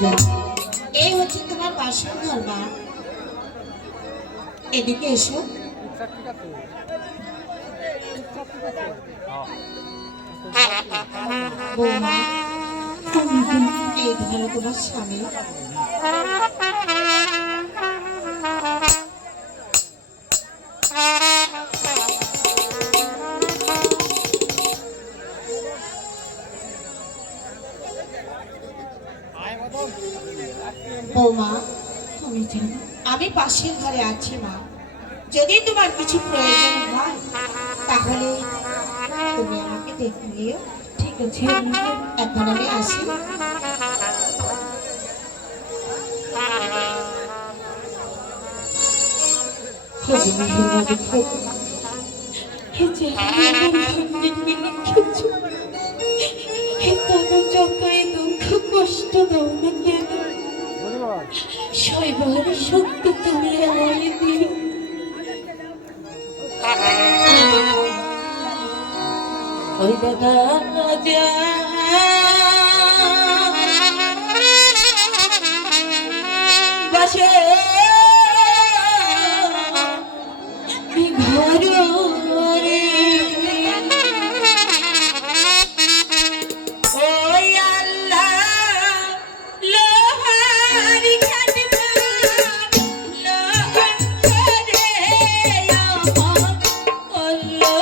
যান। এই হচ্ছে তোমার বাসন ঘর মা। এদিকে এসো। বৌমা, এই ধরো তোমার স্বামী। বৌমা, আমি জান। আমি পাশের ঘরে আছি মা। যদি তোমার কিছু প্রয়োজন হয় তাহলে তুমি আমাকে দেখে নিও। ঠিক আছে, এখন আমি আসি। যতই দুঃখ কষ্ট দাও না কেন, সইবার শক্তি তুমি আমায় দিও। ওই দেখা বাসে ঘর রে, ওই আল্লাহ লোহার খাটনা লোহন করে আমার আল্লাহ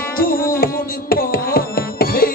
নতুন পথে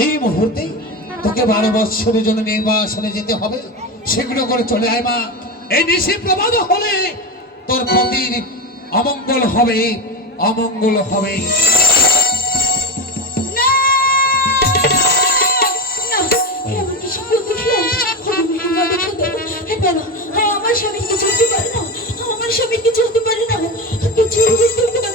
এই মুহূর্তে তোকে 12 বছরের জন্য নির্বাসনে যেতে হবে। সেগুলো করে চলে আয় মা। এই নিশি প্রমাদ হলে তোর পতির অমঙ্গল হবে, অমঙ্গল হবে। আমার স্বামীর কিছু হতে পারে না, আমার স্বামীর কিছু হতে পারে না, কিছু হতে পারে না।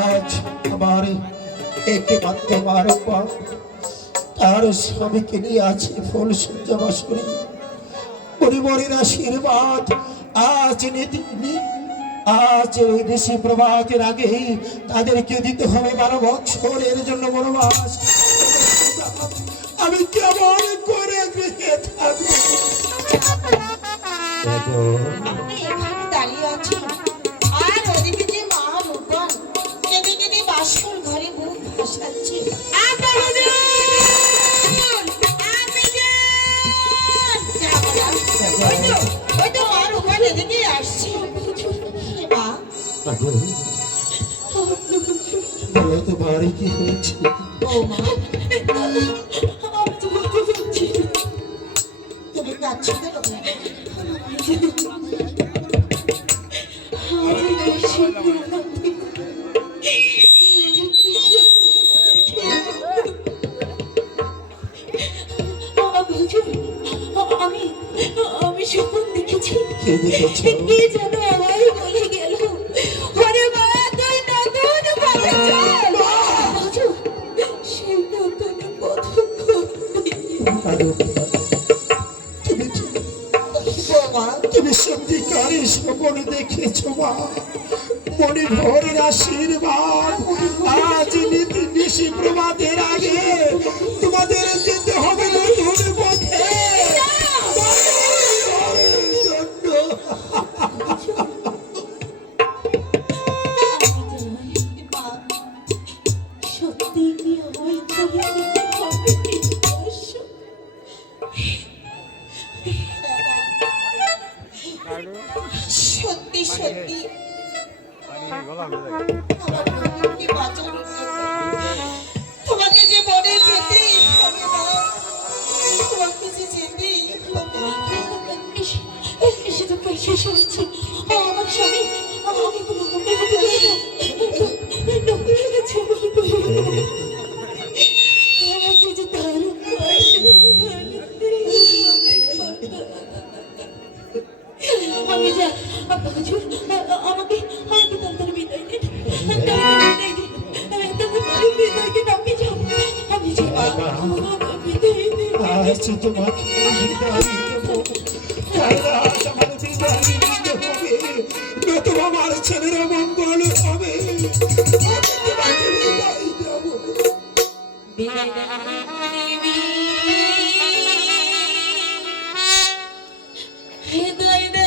आज हमारे एकमात्र मारपा तार स्वामी के लिए आज फूल सज्जा बसुरी परिवारेर आशीर्वाद आज निधि आज ऋषि प्रभातेर आगे तादेरके दिते होबे 12 বছরের জন্য বনবাস। আমি কেমন করে গৃহে থাকবো? আমি এখানে দাঁড়িয়ে আছি আর ওদিকে যে মা রূপন কেঁদে কেঁদে বাসর ঘরে বুক ভাসাচ্ছে। ওই তো মা রূপন এদিকে আসছে। মা বলো তো বাড়ি কি হয়েছে? ও মা তুমি কাঁদছো কেন? আমি স্বপ্ন দেখেছি কেঁদেছ? কি যেন আমায় বলে গেল, ওরে মা তুই নতুন পথে চল। বাজু, সেই নতুন পথ তুমি সত্যিকারই স্বপ্ন দেখেছ মা। মনে ভরের আশীর্বাদ আজ নিশি প্রভাতের আগে তোমাদের যেতে হবে নতুন পথে। সত্যি কি আমায় চলে যেতে হবে? সত্যি সত্যি আমার বন্ধুকে বাঁচানোর জন্য তোমাকে যে বনে যেতেই হবে মা, তোমাকে যে যেতেই হবে। এসে তো প্রায় শেষ হয়েছে। আমার স্বামী আমাকে কোনো মনে হতে পারে না। নতুন গেছে আমাকে যে দারুণ আমি যা হুজুর আমাকে তাড়াতাড়ি বিদায় দিন, তাড়াতাড়ি বিদায় দিন। আমি যাবো, আমি যাবো, বিদায় দিন। আজ তোমাকে বিদায় দেবো, আজ আমার বিদায় দিতে হবে, নতুবা আমার ছেলের মঙ্গল হবে। আমি তোমাকে বিদায় দেবো। বিদায় দিবি, হৃদয় দে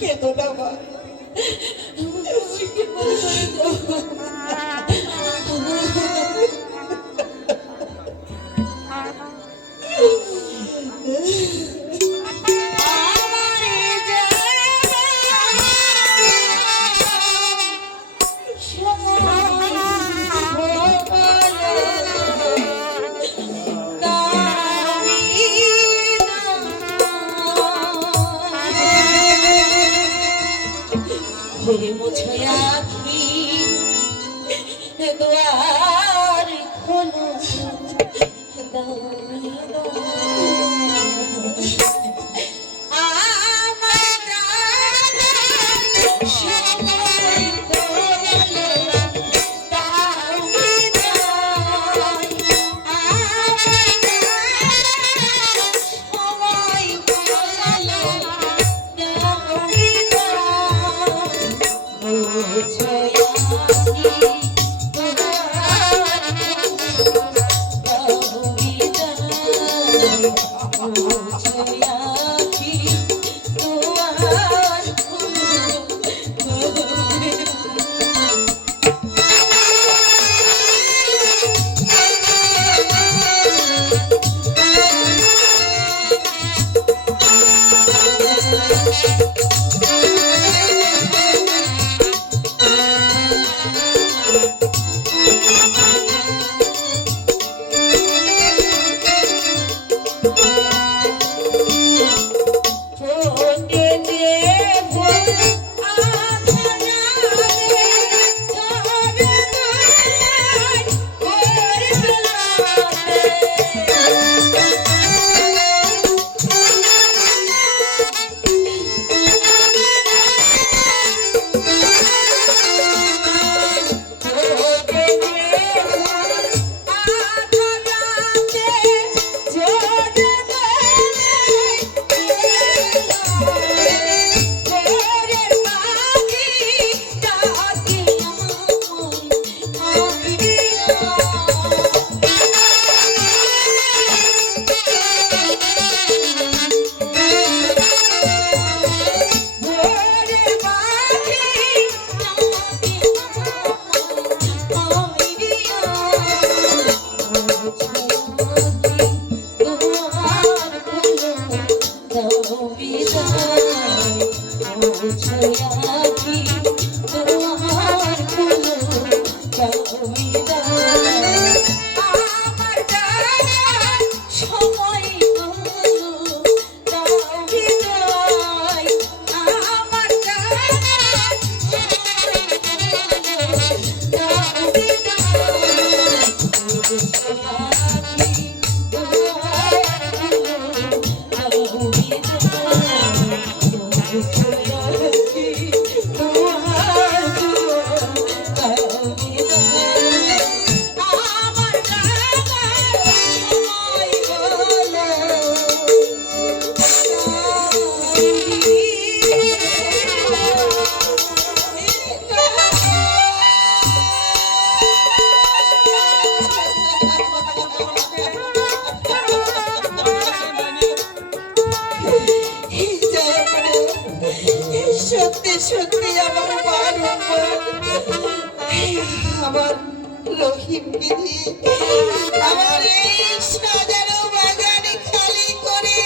কেঁদো না মা। সত্যি সত্যি আমার মা আমার রহিম দিদি আমার এই সাজানো বাগান খালি করে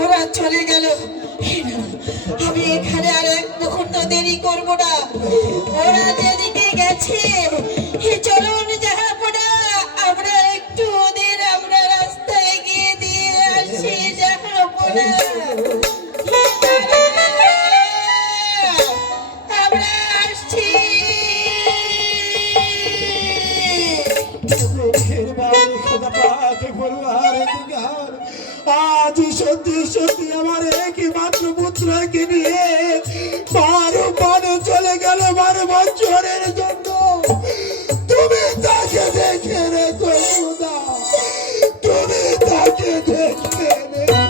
ওরা চলে গেল। আমি এখানে আর এক মুহূর্ত দেরি করব না। ওরা যেদিকে গেছে চলুন যাবো না, আমরা একটু ওদের আমরা রাস্তায় গিয়ে দিয়ে আসি, যাবো না। আজ সত্যি সত্যি আমার একমাত্র পুত্রকে নিয়ে বারো বারো চলে গেল 12 বছরের জন্য। তুমি তাকে দেখে রেখো খোদা, তুমি তাকে দেখে রেখো।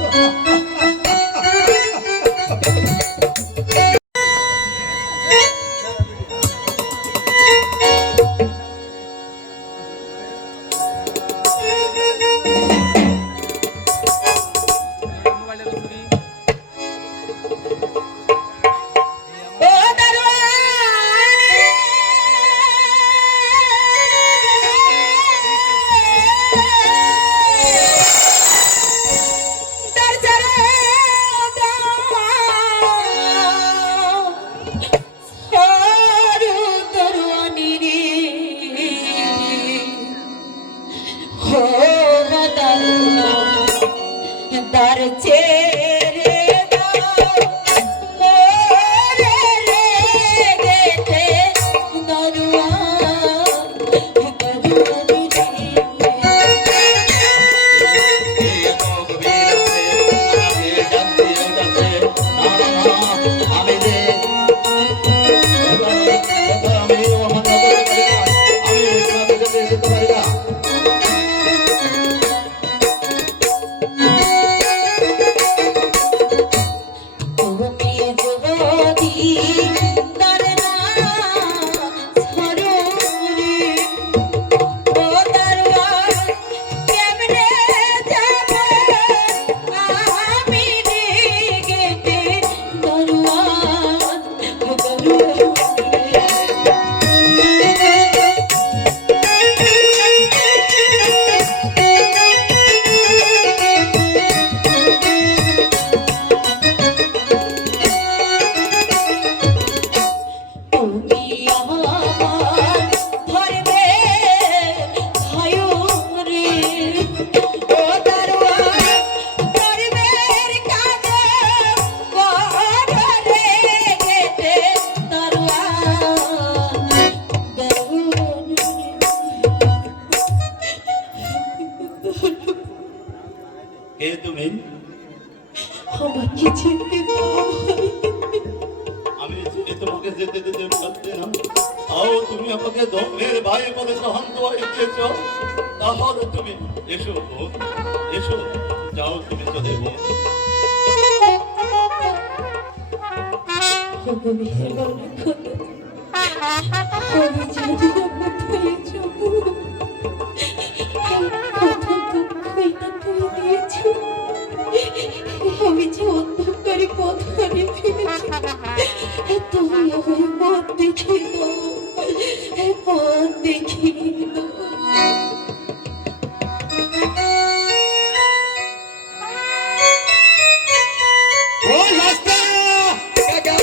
যেতে দিতে পারতে না, তাও তুমি আমাকে ধর্মের ভাই বলে গ্রহণ করে দিয়েছ। তাহলে তুমি এসো বোন, এসো, যাও তুমি চলে বোন। ওগো মেহেরবান খোদা, আমি যদি আমার ধরে যাবো, কত দুঃখই না তুমি দিয়েছো। আমি যে অন্ধকারে পথ হারিয়ে ফেলেছি, তুমি আমায় পথ দেখিয়ে দাও, পথ দেখিয়ে দাও। ওই রাস্তা কাকা,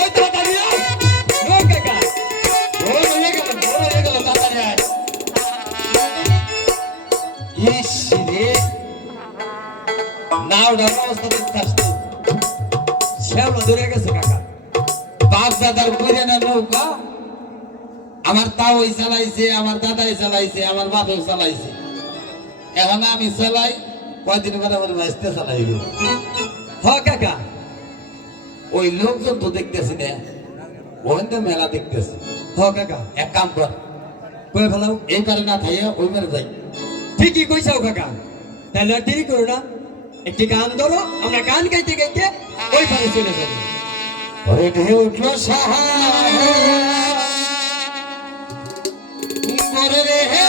ওই তাড়াতাড়ি আয়। ও কাকা, ও হয়ে গেল তাড়াতাড়ি আয়। ইস রে, নাওটার অবস্থা দেখতে আসতো। শ্যাওলা ধরে গেছে কাকা। বাপ দাদার করে না নৌকা, আমার তাওই চালাইছে, আমার দাদাই চালাইছে, আমার বাপেও চালাইছে। এখন আমি চালাই, কয়দিন পরে আমার ভাইস্তে চালাইব। হ কাকা, ওই লোকজন তো দেখতেছি না, ওখান তো মেলা দেখতেছি। হ কাকা, এক কাম কর, কয়ে ফেলাও, এই পারে না থাইয়া ওই পারে যাই। ঠিকই কইছাও কাকা, তাহলে আর দেরি করো না, একটি গান ধরো, আমরা গান গাইতে গাইতে ওই পারে চলে যাবো। ওরে ঢেউ উঠলো সাহারা, মরে রে হে,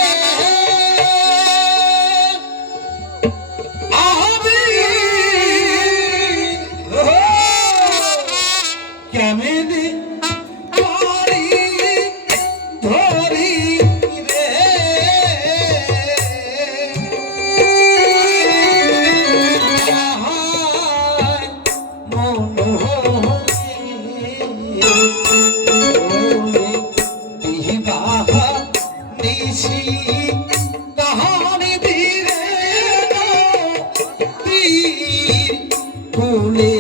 আহাবি, ওহো, কেমনে পারি ধরি রে, আহায় মনোহরে, দিবাহা নিশি কাহানি ধীরে তীর কুলে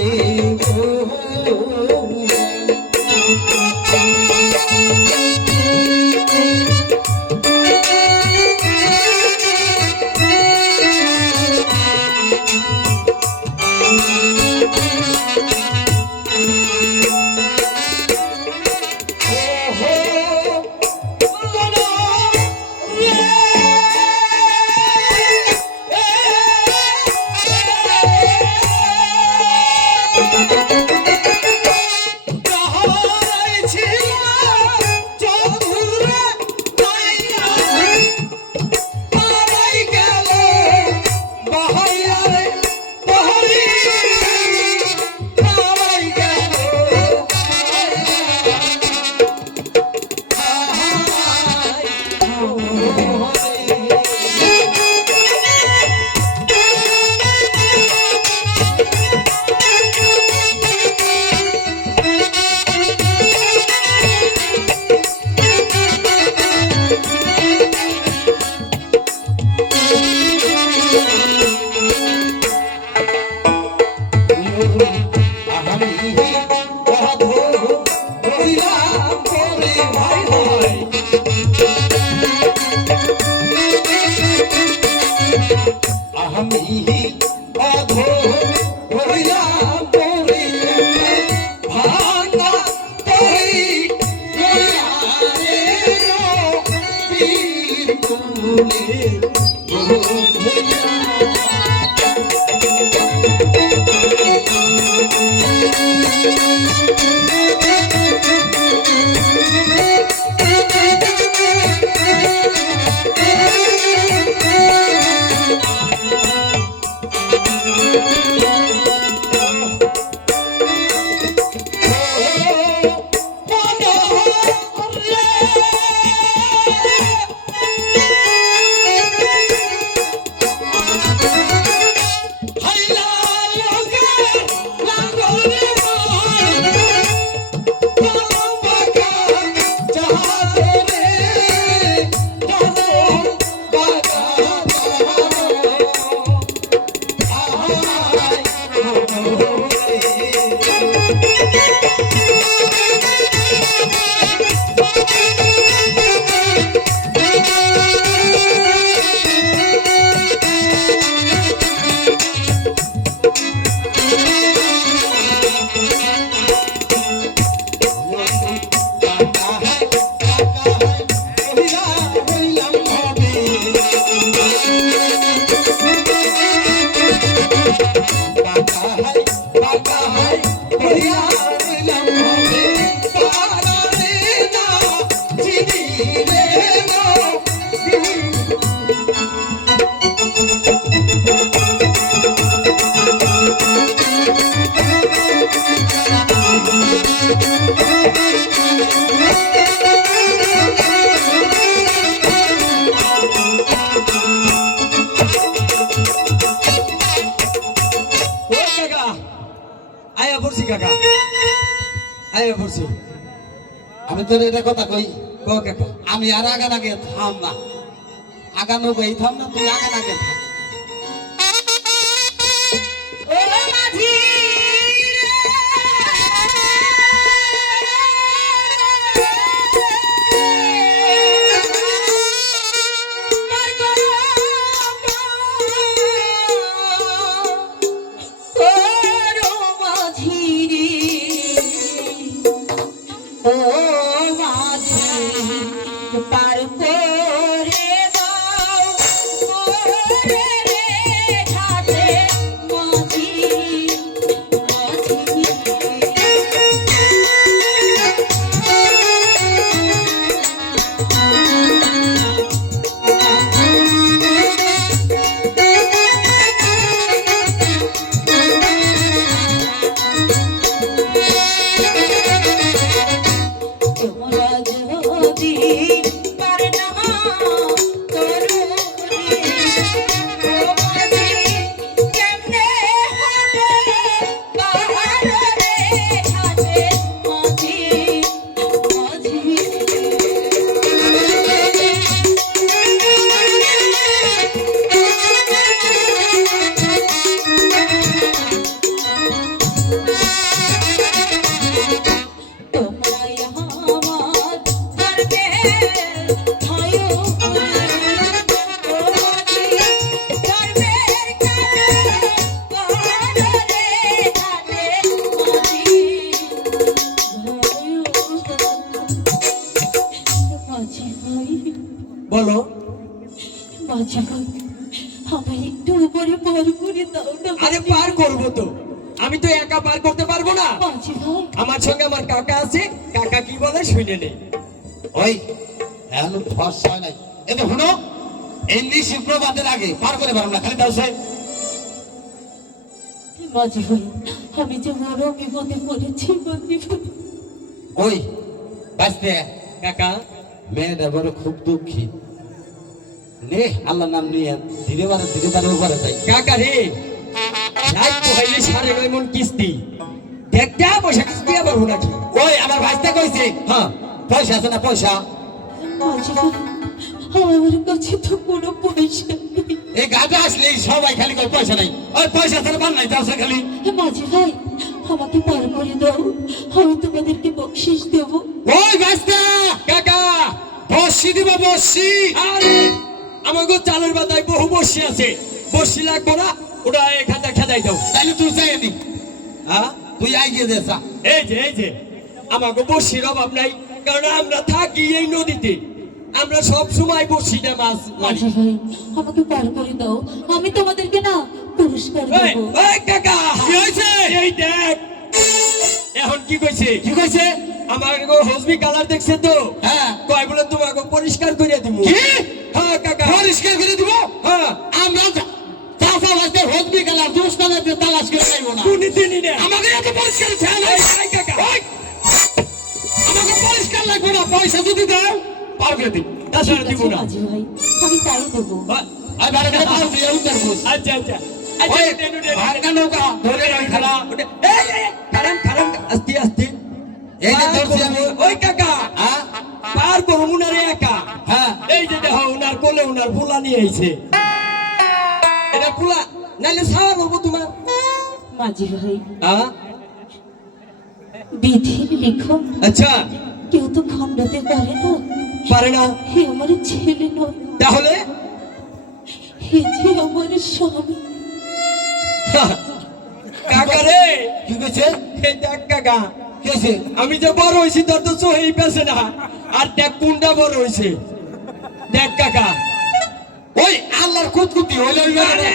করিয়া রইলাম ভাবে তারারে না চিনিলে না ও কাকা আয়া পড়ছি কাকা আয়া পড়ছি আমি তোর এটা কথা কই ক কাকা আমি আর আগে আগে থাম না আগানো গই থাম না তুই আগে আগে থাম ও মাঝি পার করে দাও ওরে ঘাটে মাঝি মাঝি তোমরা যদি পারে না করুনি ও মাঝি কেমনে হবে পাহাড়ে ঘাটে মাঝি মাঝি তোমায় আমার ধরবে হয় ও মাঝি ধরবে কানে পাহাড়ে ঘাটে মাঝি মাঝি ভাই বলো মাঝি ভাই আমায় একটু উপরে পার করে দাও না আরে পার করবো তো আমি তো একা পার করতে পারবো না মাঝি ভাই আমার সঙ্গে আমার কাকা আছে কাকা কি বলে শুনে নে ওই এলো ভরসা নাই এতে শুনো এই নিশি প্রভাতের আগে পার করে পারলাম না খালি দাও সে মাঝি ভাই আমি যে বড় বিপদে পড়েছি মাঝি ভাই ওই বাঁচতে কাকা মেয়েটা বড় খুব দুঃখী নে আল্লাহ নাম নিয়ে ধীরে বারে উপরে যাই কাকা রে রাত পোহাইলে 9.5 মণ কিস্তি দেখতে পয়সা কিস্তি আবার নাকি ওই আমার ভাইস্তা কইছে হ্যাঁ পয়সা আছে না পয়সা মাঝি ভাই আমার কাছে তো কোনো পয়সা নেই এই গাটা আসলে সবাই খালি কয় পয়সা নাই ওই পয়সা ছাড়া বান নাই তাছে খালি মাঝি ভাই আমাকে পার করে দাও আমি তোমাদেরকে বকশিস দেবো ওই ভাইস্তা কাকা বসি দিব বসি আরে আমাগো চালের বাদায় বহু বসি আছে বসি লাগবো না ওটা এখানটা খেদাই দাও তাইলে তুই যাই দি হ্যাঁ তুই আইগে দেসা এই যে আমাগো বসির অভাব নাই কারণ আমরা থাকি এই নদীতে আমরা সব সময় বসিতে মাছ মারি মাঝি ভাই আমাকে পার করে দাও আমি তোমাদেরকে না পুরস্কার এই, দেবো এই কাকা কি হইছে? এই দেখ এখন কি কইছে কি কইছে আমার হসবি কালার দেখছে তো হ্যাঁ কয় বলে তোমাকে পরিষ্কার করে দিব কি হ্যাঁ কাকা পরিষ্কার করে দিব হ্যাঁ আমরা চাষা বাসতে হসবি কালার দুষ্টালে তালাশ করে পাইবো না কোন দিনই না আমাকে এত পরিষ্কার খেয়াল এই, এই কাকা ওই আমাকে পরিষ্কার লাগবে না পয়সা যদি দাও পার করে দিই তাছাড়া ঠিক দিব আছে না মাঝি ভাই আমি তাই দেবো আর বারে করে পার দিয়ে উত্তর বুঝ আচ্ছা আচ্ছা ওই আচ্ছা ভাঙা নৌকা ধরে রাখ খালা কারণ আস্তে আস্তে এই যে ধরছি আমি ওই কাকা হ্যাঁ পার করুন উনারে একা হ্যাঁ এই যে দেখো উনার কোলে উনার পোলা নিয়ে আইছে এটা পোলা নাইলে সারা বলবো তোমার মাঝি ভাই হ্যাঁ বিধির লিখন আচ্ছা কেউ তো খণ্ডাতে পারে না পারে না হে আমার ছেলে নয় তাহলে হে যে আমার স্বামী কাকা রে কি কইছে এই দেখ কাকা কি হইছে আমি যে বড় হইছি তোর তো সহি পেছে না আর দেখ কোনটা বড় হইছে দেখ কাকা ওই আল্লাহর কুতকুতি হইলো আরে,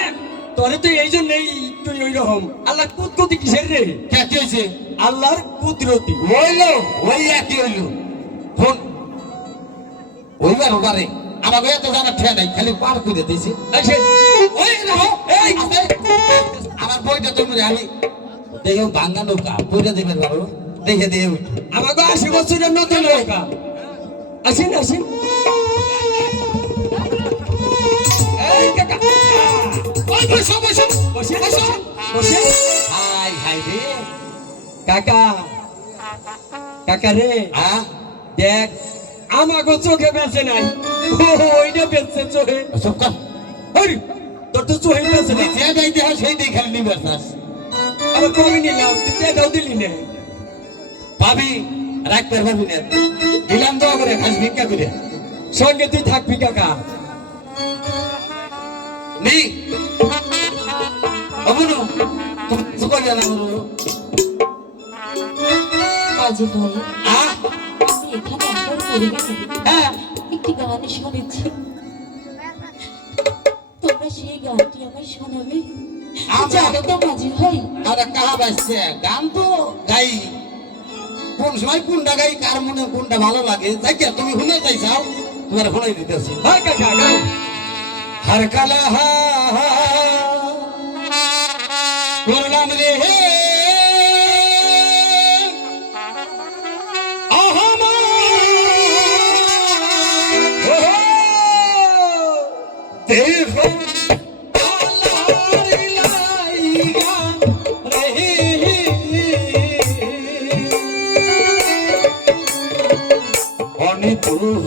তোরে তো এই জন্যই একটু তুই ওই রকম আল্লাহ কুদরতি কিসের রে কে কি হয়েছে আল্লাহর কুদরতি হইলো ওই একই হইলো ফোন ওইবার ওবারে আমাকে এত জানা ঠেয়া নাই খালি পার করে দিয়েছি আসে ওই রাখো এই আমার বইটা তুমি আমি দেখো বাঙ্গা নৌকা বইটা দেবেন বাবু দেখে দিয়ে উঠি আমাকে 80 বছরের নতুন নৌকা আসেন আসেন এই কাকা ওই বসো বসো বসে বসে বসে হাই হাই রে কাকা কাকা রে দেখ আমাকে চোখে বেঁচে নাই ওইটা বেঁচে চোখে সব কর আরে তোর তো চোখে বেঁচে নাই যে যাইতে হয় সেই দেখে নিবার চাস আবার কমই নিলাম তুই টাকাও দিলি না পাবি রাখতে পারবি না দিলাম দোয়া করে খাস ভিক্ষা করে সঙ্গে তুই থাকবি কাকা নি অবনু তুমি সুকর জানা বলো কাজী ভাই আ আমি এখানে আসার পরিবেশে হ্যাঁ একটি গান শুনেছি তোমরা সেই গানটি আমায় শোনাবে জানো তো কাজী ভাই আরে কাহা বাইছে গান তো গাই কোন সময় কোনটা গাই কার মনে কোনটা ভালো লাগে যাই তুমি শুনে চাইছাও তোমার শুনাই দিতেছি হ্যাঁ কাকা গাও हर कला করলাম রে দেখো অনেক কালা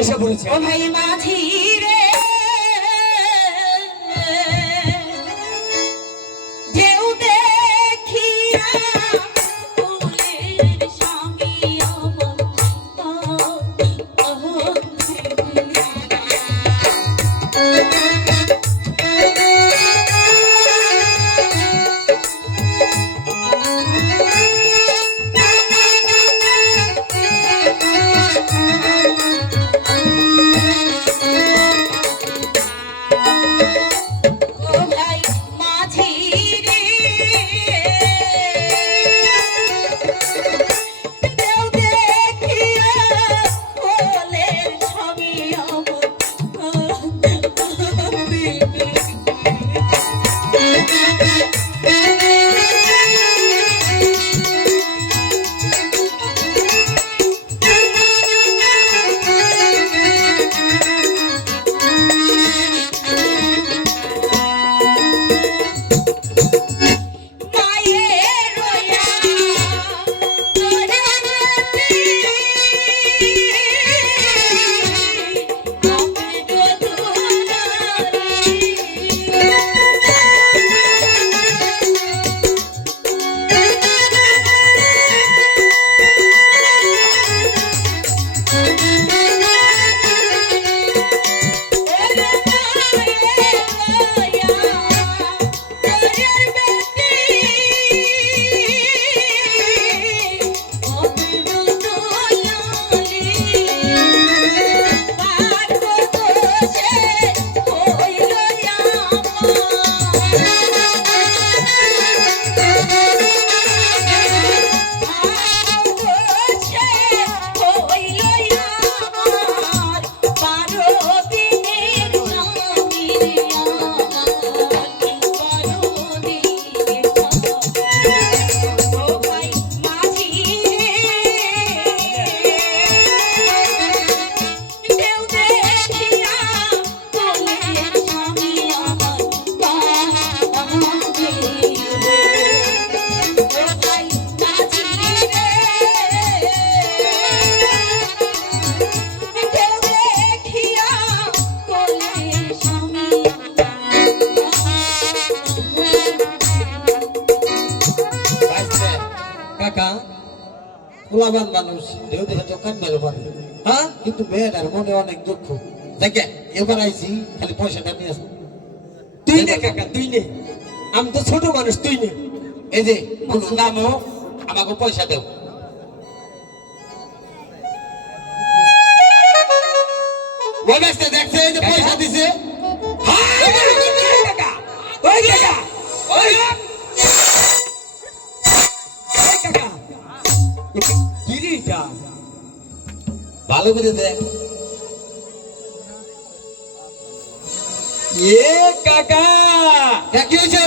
এসে বলেছে ও ভাই মাঝি রে ঢেউ দেখিয়া ফুলের স্বামী আমার পোলাবান মানুষ দেহ দেখে তো কান্নারও পারে হ্যাঁ কিন্তু মেয়েটার মনে অনেক দুঃখ দেখে এবার আইছি খালি পয়সাটা নিয়ে আসবো তুই নে কাকা তুই নে আমি তো ছোট মানুষ তুই নে এই যে কোনো নামও আমাকে পয়সা দেও ওই ব্যস্ত দেখছে এই যে পয়সা দিছে ওই কাকা ওই কাকা ওই কাকা গিরিটা ভালো করে দেখ এ কাকা কি হয়েছে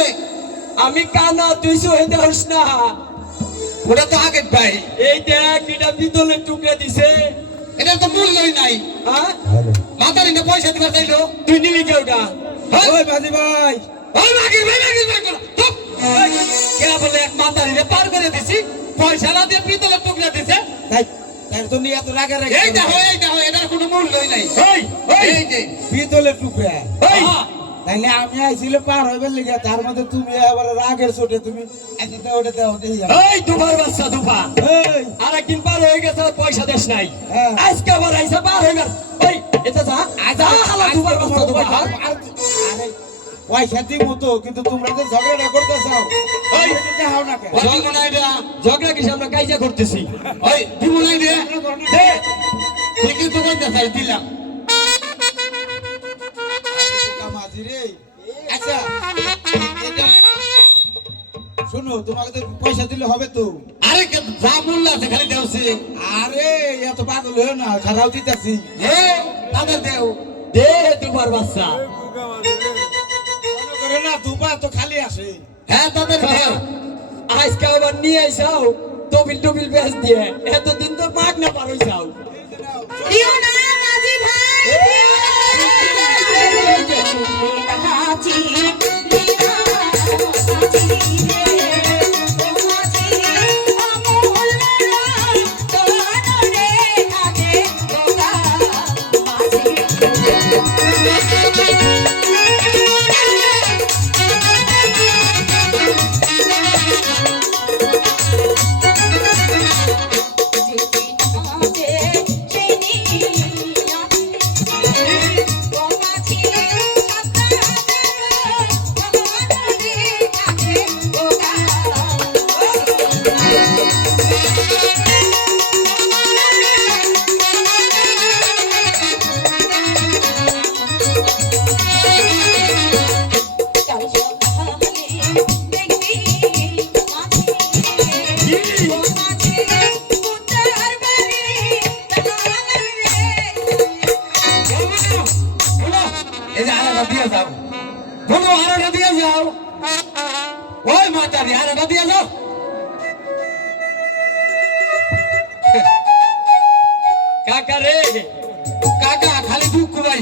আমি কানা তুই সহিতে হস না ওটা তো আগের ভাই এই দেখ এটা পিতলের টুকরা দিছে এটা তো মূল্যই নাই হ্যাঁ মাতারি না পয়সা দিবার চাইলো তুই নিবি কে ওটা ওই বাজি ভাই ওই মাগির ভাই চুপ কে বলে এক মাতারি রে পার করে দিছি পয়সা না দিয়ে পিতলের টুকরা দিছে তাই তার তো নিয়ে এত রাগে রাগে এই দেখো এটার কোনো মূল্যই নাই এই যে পিতলের টুকরা এই তাইলে আমি আইছিল পার হইবার লিগে তার মধ্যে তুমি আবার রাগের চোটে তুমি এতটা ওটা দাও দেই এই দুবার বাচ্চা দুপা এই আর একদিন পার হয়ে গেছে আর পয়সা দেশ নাই হ্যাঁ। আজকে আবার আইসা পার হয়ে গেল ওই এটা যা যা হালা দুবার বাচ্চা দুপা আরে পয়সা দিব তো কিন্তু তোমরা তো ঝগড়া করতে চাও ওই দেখাও না কেন ওই দিমুনাই দে ঝগড়া কি আমরা কাইজা করতেছি ওই দিমুনাই দে দে তুই কি তো কইতে চাই দিলাম কামাজি রে আচ্ছা এটা শোনো তোমাকে তো পয়সা দিলে হবে তো আরে যা মূল্য আছে খালি দেওছে আরে এত পাগল হয়ে না খারাপ দিতেছি তাদের দেও দে দুবার বাচ্চা মনে করে না দুবার তো খালি আসে হ্যাঁ তাদের দেও আজকে আবার নিয়ে আইসাও টবিল টবিল বেচ দিয়ে এতদিন তো পাক না পার হইছাও দিও না মাঝি ভাই কাছি দিনা কাছি রে ও মাঝি আমুল তোর রে আগে গোগা মাঝি এই যে আরেকটা দিয়ে যাও বলো আরেকটা দিয়ে যাও ওই মাতারি আরেকটা দিয়ে যাও কাকা রে কাকা খালি দুঃখ ভাই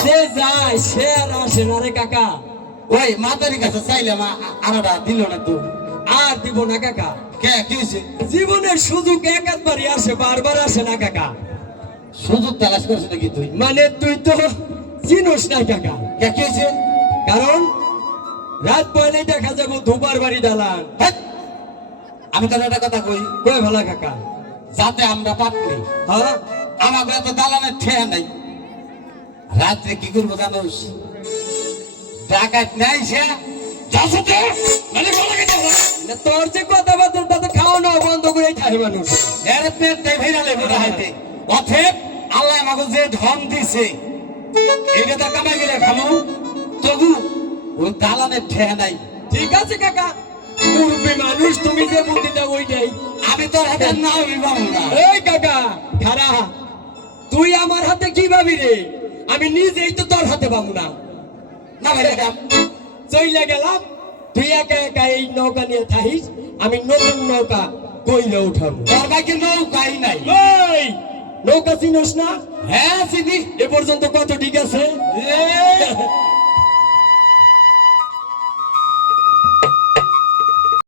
যে যায় সে আর আসে না রে কাকা ওই মাতারি কাছে চাইলাম আরেকটা দিল না তো আর দিব না কাকা কে কি হয়েছে জীবনের সুযোগ একবারই আসে বারবার আসে না কাকা সুযোগ তালাশ করছে নাকি তুই মানে তুই তো চিনোস না কাকা কে কি হয়েছে কারণ রাত পয়লে দেখা যাবো ধুপার বাড়ি দালান হেৎ! আমি তোর একটা কথা কই কই ভালা কাকা যাতে আমরা পাকনি হ্যাঁ আমাকে এত দালানের ঠেয়া নাই রাত্রে কি করবো জানোস ডাকাত নাই সে যাচ্ছে মানে বলা গেছে না তোর যে কথাবার্তা তাতে খাওয়ানো বন্ধ করে থাকে মানুষ এর পেট দেয় ভিড়ালে বড় হাইতে অথেব আল্লাহ আমাকে যে ধন দিছে এইটা তো কামাই গেলে খামো তবু ওই দালানের ঠেয়া নাই ঠিক আছে কাকা মুরব্বী মানুষ তুমি যে বুদ্ধিটা ওইটাই আমি তোর হাতে নাও বিবাহ না এই কাকা খারা তুই আমার হাতে কি ভাবি রে আমি নিজেই তো তোর হাতে পাবো না না ভাই এটা চইলে গেলাম তুই একা একা এই নৌকা নিয়ে থাকিস আমি নতুন নৌকা কইলে উঠাবো তোর ভাইকে নৌকাই নাই এই নৌকা চিনোস না হ্যাঁ চিনি এ পর্যন্ত কত ঠিক আছে